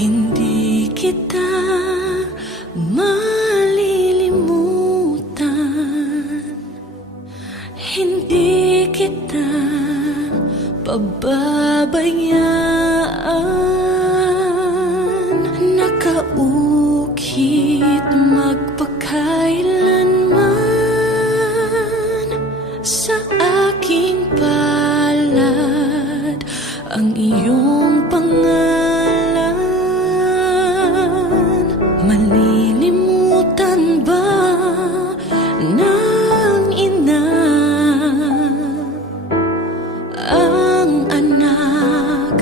Hindi kita malilimutan, hindi kita pababayaan. Nakaukit magpakailanman sa aking palad ang iyong pangalan. Malilimutan ba ng ina ang anak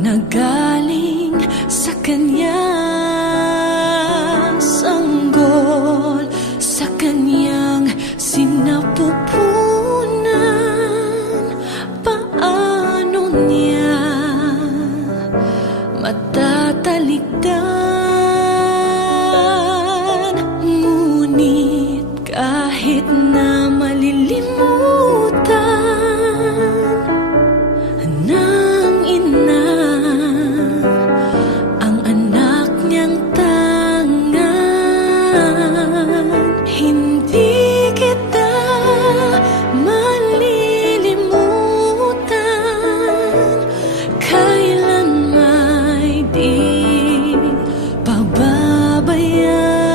na galing sa kanya, sanggol sa kanyang sinapupunan? Paano niya matatalikdan? Ngunit kahit na malilimutan ng ina ang anak niyang tangan, hindi kita malilimutan, kailan may di pababayaan.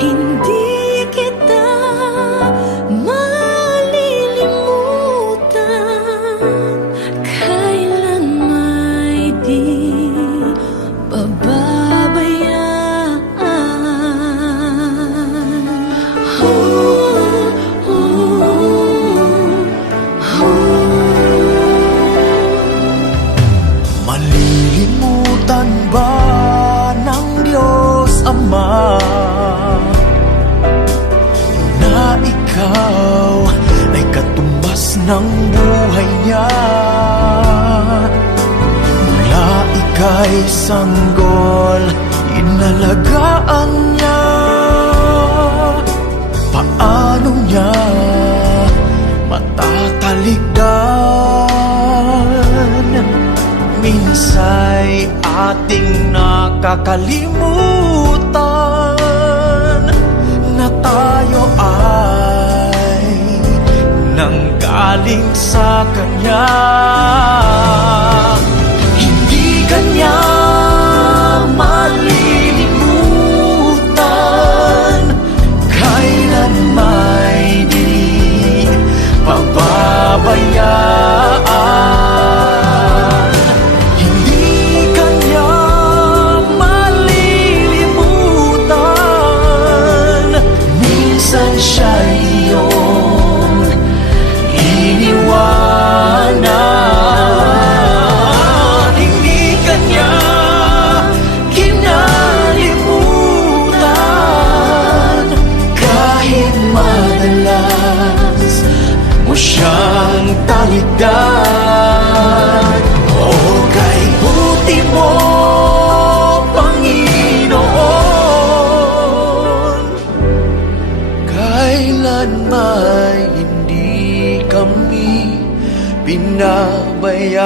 Hindi kita malilimutan, kailan may di pababayaan. Malilimutan ba ng Diyos Ama na ikaw ay katumbas ng buhay niya? Mula ika'y sanggol, inalagaan niya. Paano niya matatalikdan? Minsa'y ating nakakalimutan na tayo ay nanggaling sa Kanya. Hindi Kanya malilimutan, kailan may di pababayaan. Siya'y iyong iniwanan, hindi Kanya kinalimutan, kahit madalas mo siyang talikdan. O kay buti mo, kailan may hindi kami pinabayaan.